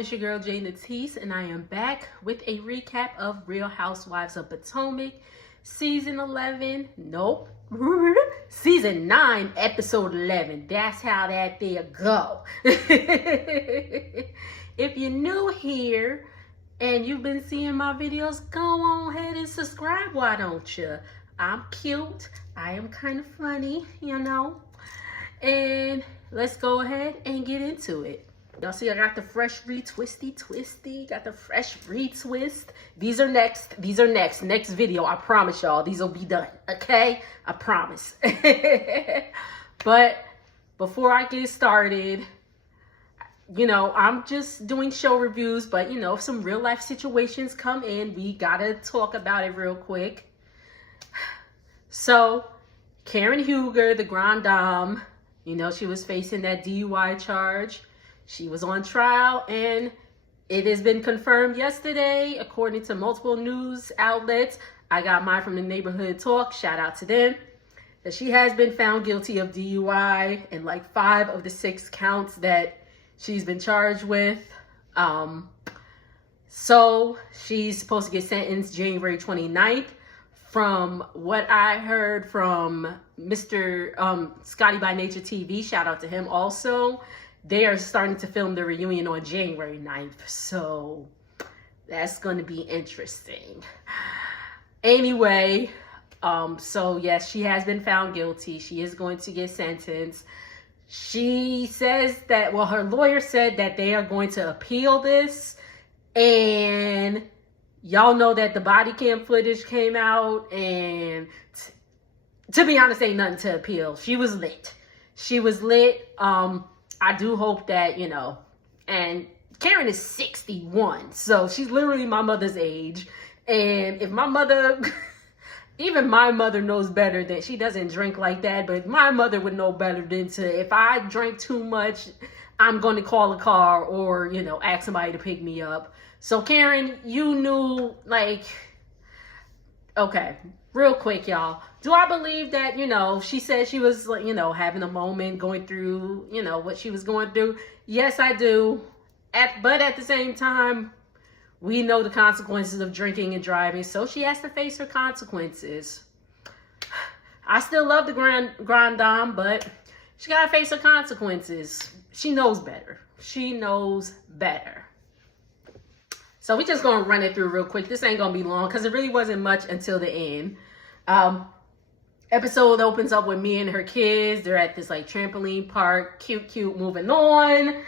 it's your girl Jay Natisse, and I am back with a recap of Real Housewives of Potomac, Season 11. Nope. Season 9, Episode 11. That's how that there go. If you're new here and you've been seeing my videos, go on ahead and subscribe, why don't you? I'm cute. I am kind of funny, you know. And let's go ahead and get into it. Y'all see I got the fresh retwisty. Got the fresh retwist. These are next. Next video. I promise y'all. These will be done. Okay? I promise. But before I get started, you know, I'm just doing show reviews. But, you know, if some real life situations come in, we got to talk about it real quick. So, Karen Huger, the Grand Dame, you know, she was facing that DUI charge. She was on trial, and it has been confirmed yesterday, according to multiple news outlets. I got mine from the Neighborhood Talk. Shout out to them. That she has been found guilty of DUI and like 5 of the 6 counts that she's been charged with. So she's supposed to get sentenced January 29th. From what I heard from Mr. Scotty by Nature TV, shout out to him also. They are starting to film the reunion on January 9th. So that's going to be interesting. Anyway, so yes, she has been found guilty. She is going to get sentenced. She says that, well, her lawyer said that they are going to appeal this. And y'all know that the body cam footage came out. And to be honest, ain't nothing to appeal. She was lit. I do hope that, you know, and Karen is 61, so she's literally my mother's age. And if my mother, even my mother knows better than, she doesn't drink like that, but my mother would know better than to, if I drink too much, I'm going to call a car or, you know, ask somebody to pick me up. So Karen, you knew, like, okay, real quick, y'all. Do I believe that, you know, she said she was, you know, having a moment, going through, you know, what she was going through? Yes, I do. But at the same time, we know the consequences of drinking and driving, so she has to face her consequences. I still love the Grand Dame, but she got to face her consequences. She knows better. She knows better. So we just going to run it through real quick. This ain't going to be long because it really wasn't much until the end. Episode opens up with Mia and her kids. They're at this like trampoline park. Cute. Moving on.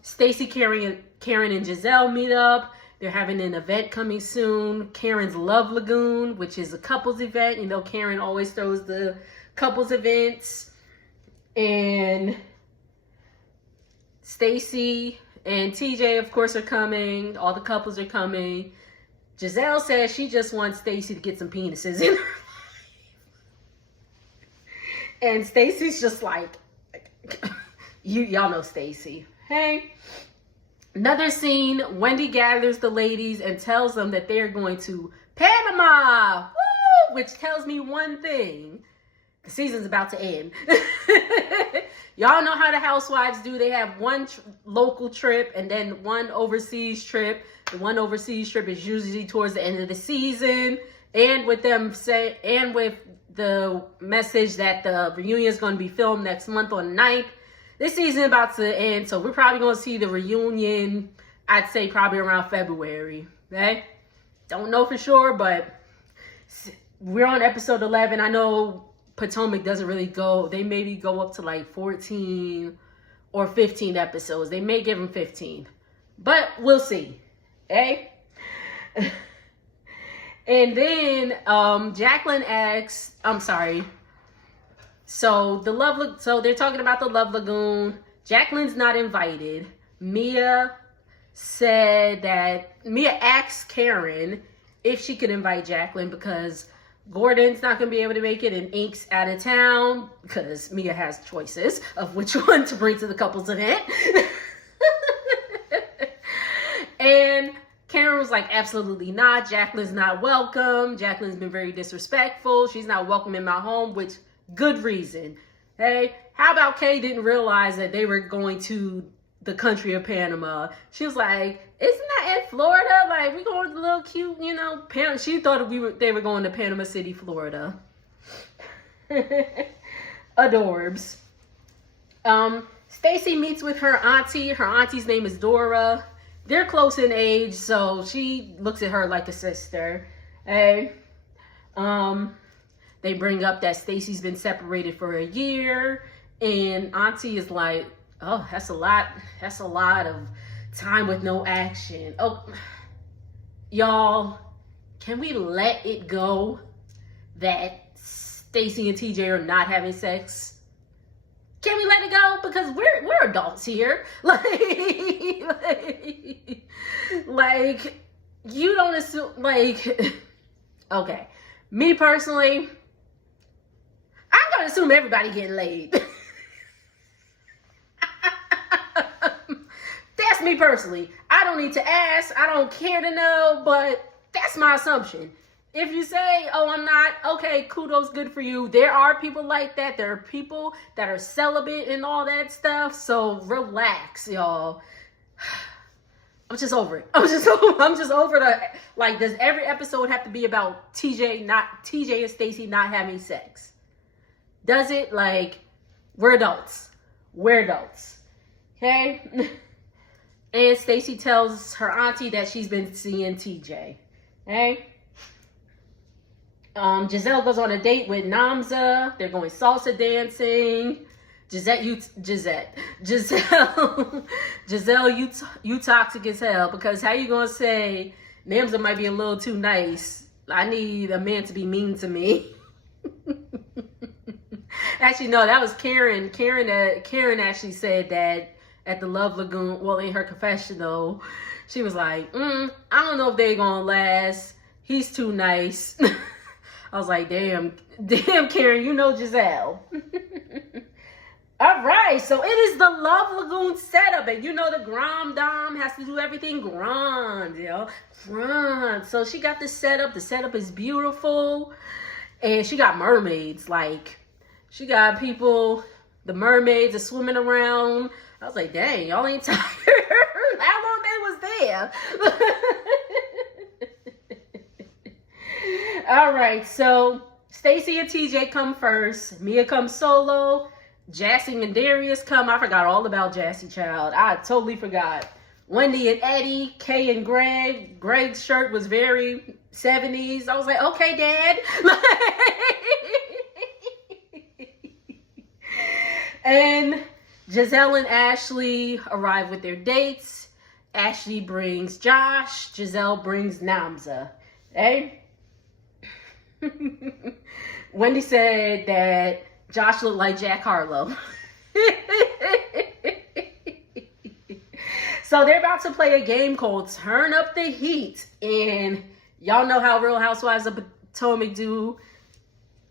Stacey, Karen, and Giselle meet up. They're having an event coming soon. Karen's Love Lagoon, which is a couples event. You know, Karen always throws the couples events. And Stacey and TJ, of course, are coming. All the couples are coming. Giselle says she just wants Stacey to get some penises in her life. And Stacey's just like, y'all know Stacey. Hey. Another scene, Wendy gathers the ladies and tells them that they're going to Panama. Woo! Which tells me one thing. The season's about to end. Y'all know how the Housewives do. They have one local trip and then one overseas trip. The one overseas trip is usually towards the end of the season. And with them with the message that the reunion is going to be filmed next month on the 9th. This season about to end, so we're probably going to see the reunion, I'd say probably around February, okay? Don't know for sure, but we're on episode 11. I know Potomac doesn't really go, they maybe go up to like 14 or 15 episodes. They may give them 15, but we'll see, okay? And then Jacqueline asks, so they're talking about the Love Lagoon. Jacqueline's not invited. Mia asked Karen if she could invite Jacqueline because Gordon's not going to be able to make it and Ink's out of town because Mia has choices of which one to bring to the couples event. And Karen was like, absolutely not. Jacqueline's not welcome. Jacqueline's been very disrespectful. She's not welcome in my home, which good reason. Hey, how about Kay didn't realize that they were going to the country of Panama. She was like, isn't that in Florida? Like, we going to a little cute, you know, she thought they were going to Panama City, Florida. Adorbs. Stacy meets with her auntie. Her auntie's name is Dora. They're close in age, so she looks at her like a sister. Hey, they bring up that Stacy's been separated for a year, and auntie is like, oh, that's a lot. That's a lot of time with no action. Oh, y'all, can we let it go that Stacy and TJ are not having sex? Can we let it go? Because we're adults here. Like you don't assume, like, okay. Me personally, I'm gonna assume everybody getting laid. That's me personally. I don't need to ask. I don't care to know, but that's my assumption. If you say, oh, I'm not, okay, kudos, good for you. There are people like that. There are people that are celibate and all that stuff. So relax, y'all. I'm just over it. I'm just over the, like, does every episode have to be about TJ and Stacy not having sex? Does it? Like, we're adults. We're adults. Okay? And Stacy tells her auntie that she's been seeing TJ. Okay? Giselle goes on a date with Namza. They're going salsa dancing. Giselle, you toxic as hell, because how you gonna say Namza might be a little too nice? I need a man to be mean to me. Actually, no, that was Karen. Karen actually said that at the Love Lagoon. Well, in her confessional, she was like, I don't know if they're gonna last. He's too nice. I was like, damn, Karen, you know Giselle. All right, so it is the Love Lagoon setup, and you know the Grand Dame has to do everything grand, yo. Grand. So she got the setup. The setup is beautiful, and she got mermaids. Like, she got people, the mermaids are swimming around. I was like, dang, y'all ain't tired. How long they was there? All right, so Stacy and TJ come first. Mia comes solo. Jassy and Darius come. I forgot all about Jassy, child. I totally forgot. Wendy and Eddie, Kay and Greg. Greg's shirt was very 70s. I was like, okay, Dad. And Giselle and Ashley arrive with their dates. Ashley brings Josh. Giselle brings Namza. Hey? Wendy said that Josh looked like Jack Harlow. So they're about to play a game called Turn Up the Heat. And y'all know how Real Housewives of Potomac do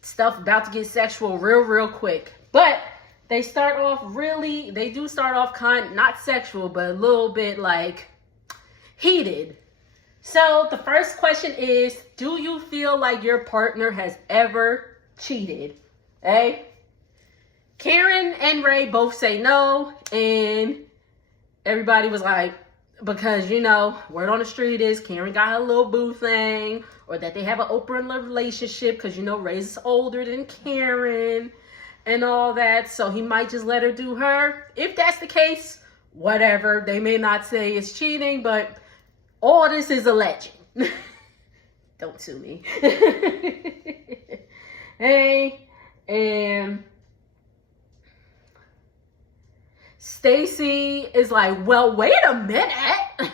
stuff about to get sexual real quick. But they start off not sexual, but a little bit like heated. So the first question is, do you feel like your partner has ever cheated? Hey? Karen and Ray both say no, and everybody was like, because, you know, word on the street is Karen got her little boo thing, or that they have an open relationship because, you know, Ray's older than Karen and all that, so he might just let her do her. If that's the case, whatever. They may not say it's cheating, but all this is alleged. Don't sue me. Hey, and Stacy is like, well, wait a minute.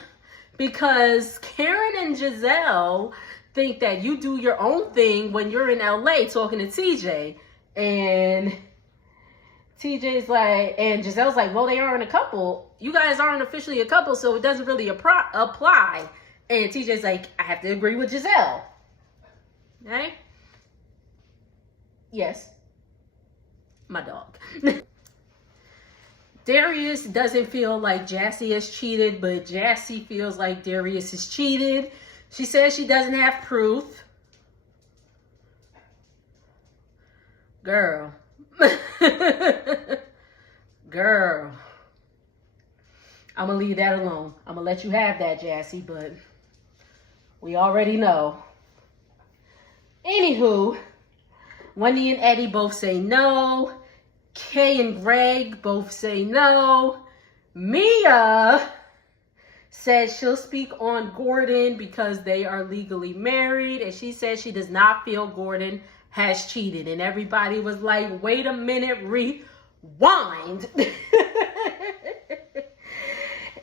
Because Karen and Giselle think that you do your own thing when you're in LA talking to TJ. And TJ's like, and Giselle's like, well, they aren't a couple. You guys aren't officially a couple, so it doesn't really apply. And TJ's like, I have to agree with Giselle. Okay? Yes. My dog. Darius doesn't feel like Jassy has cheated, but Jassy feels like Darius has cheated. She says she doesn't have proof. Girl. Girl. I'm going to leave that alone. I'm going to let you have that, Jassy, but we already know. Anywho, Wendy and Eddie both say no. Kay and Greg both say no. Mia says she'll speak on Gordon because they are legally married. And she says she does not feel Gordon has cheated. And everybody was like, wait a minute, rewind.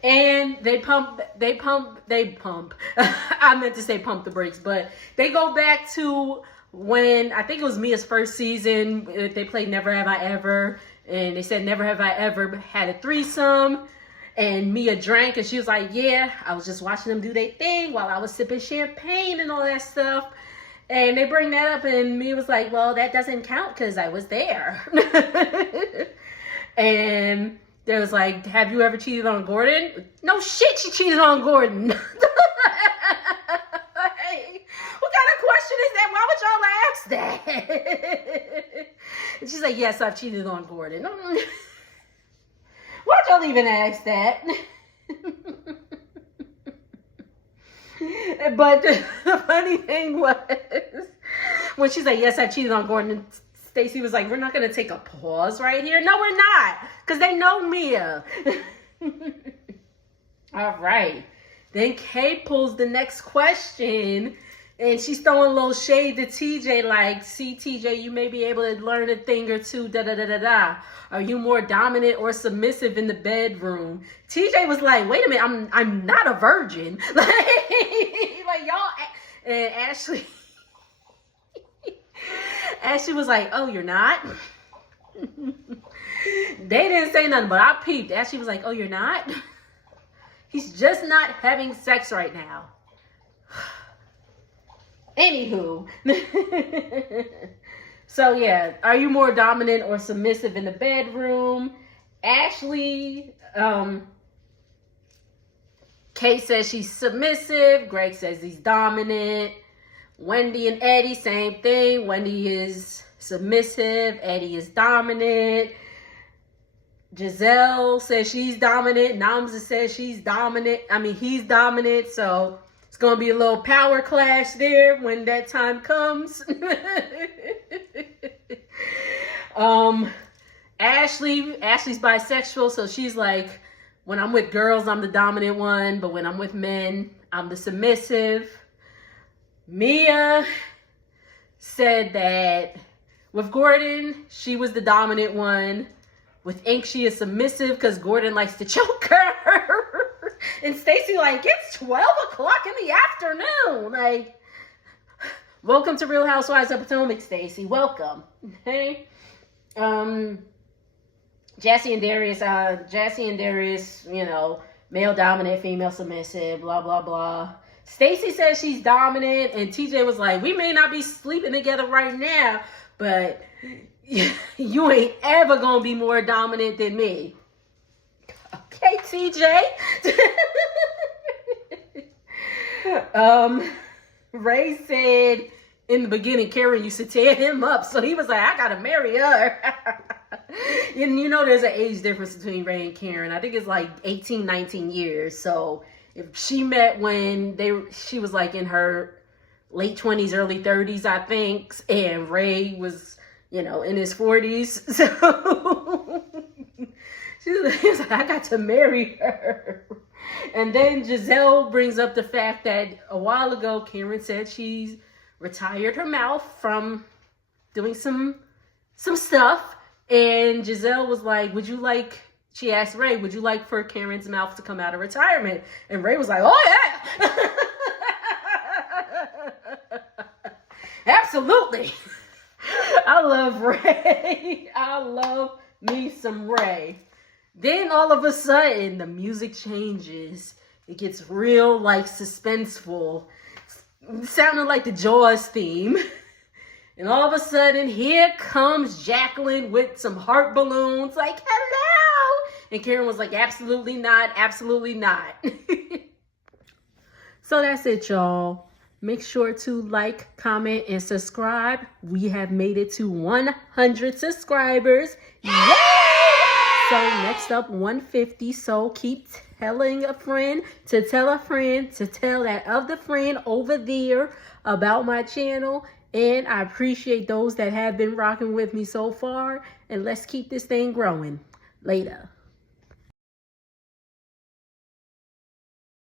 And they pump. I meant to say pump the brakes, but they go back to when, I think it was Mia's first season. They played Never Have I Ever, and they said Never Have I Ever had a threesome, and Mia drank, and she was like, yeah, I was just watching them do their thing while I was sipping champagne and all that stuff. And they bring that up, and Mia was like, well, that doesn't count because I was there. And there was like, have you ever cheated on Gordon? No shit, she cheated on Gordon. Hey, what kind of question is that? Why would y'all ask that? And she's like, yes, I've cheated on Gordon. Why'd y'all even ask that? But the funny thing was, when she's like, yes, I cheated on Gordon, Stacey was like, we're not going to take a pause right here. No, we're not. Because they know Mia. All right. Then Kay pulls the next question. And she's throwing a little shade to TJ. Like, see, TJ, you may be able to learn a thing or two. Da-da-da-da-da. Are you more dominant or submissive in the bedroom? TJ was like, wait a minute. I'm not a virgin. Like y'all. And Ashley was like, oh, you're not? They didn't say nothing, but I peeped. Ashley was like, oh, you're not? He's just not having sex right now. Anywho. So, yeah. Are you more dominant or submissive in the bedroom? Ashley, Kate says she's submissive. Greg says he's dominant. Wendy and Eddie, same thing. Wendy is submissive. Eddie is dominant. Giselle says she's dominant. Namza says she's dominant. He's dominant. So it's going to be a little power clash there when that time comes. Ashley's bisexual. So she's like, when I'm with girls, I'm the dominant one. But when I'm with men, I'm the submissive. Mia said that with Gordon, she was the dominant one. With Ink, she is submissive because Gordon likes to choke her. And Stacey like, it's 12 o'clock in the afternoon. Like, welcome to Real Housewives of Potomac, Stacey. Welcome. Okay. Jassy and Darius, male dominant, female submissive, blah, blah, blah. Stacey says she's dominant, and TJ was like, we may not be sleeping together right now, but you ain't ever gonna be more dominant than me. Okay, TJ. Ray said in the beginning, Karen used to tear him up, so he was like, I gotta marry her. And there's an age difference between Ray and Karen. I think it's like 18, 19 years. So if she met when she was like in her late 20s, early 30s, I think, and Ray was, in his 40s. So he was like, I got to marry her. And then Giselle brings up the fact that a while ago, Karen said she's retired her mouth from doing some stuff. And Giselle was like, she asked Ray, would you like for Karen's mouth to come out of retirement? And Ray was like, oh yeah. Absolutely. I love Ray. I love me some Ray. Then all of a sudden, the music changes. It gets real, suspenseful. It sounded like the Jaws theme. And all of a sudden, here comes Jacqueline with some heart balloons, like, hello! And Karen was like, absolutely not, absolutely not. So that's it, y'all. Make sure to like, comment, and subscribe. We have made it to 100 subscribers. Yay! So next next up 150. So keep telling a friend to tell a friend to tell that other friend over there about my channel. And I appreciate those that have been rocking with me so far. And let's keep this thing growing. Later.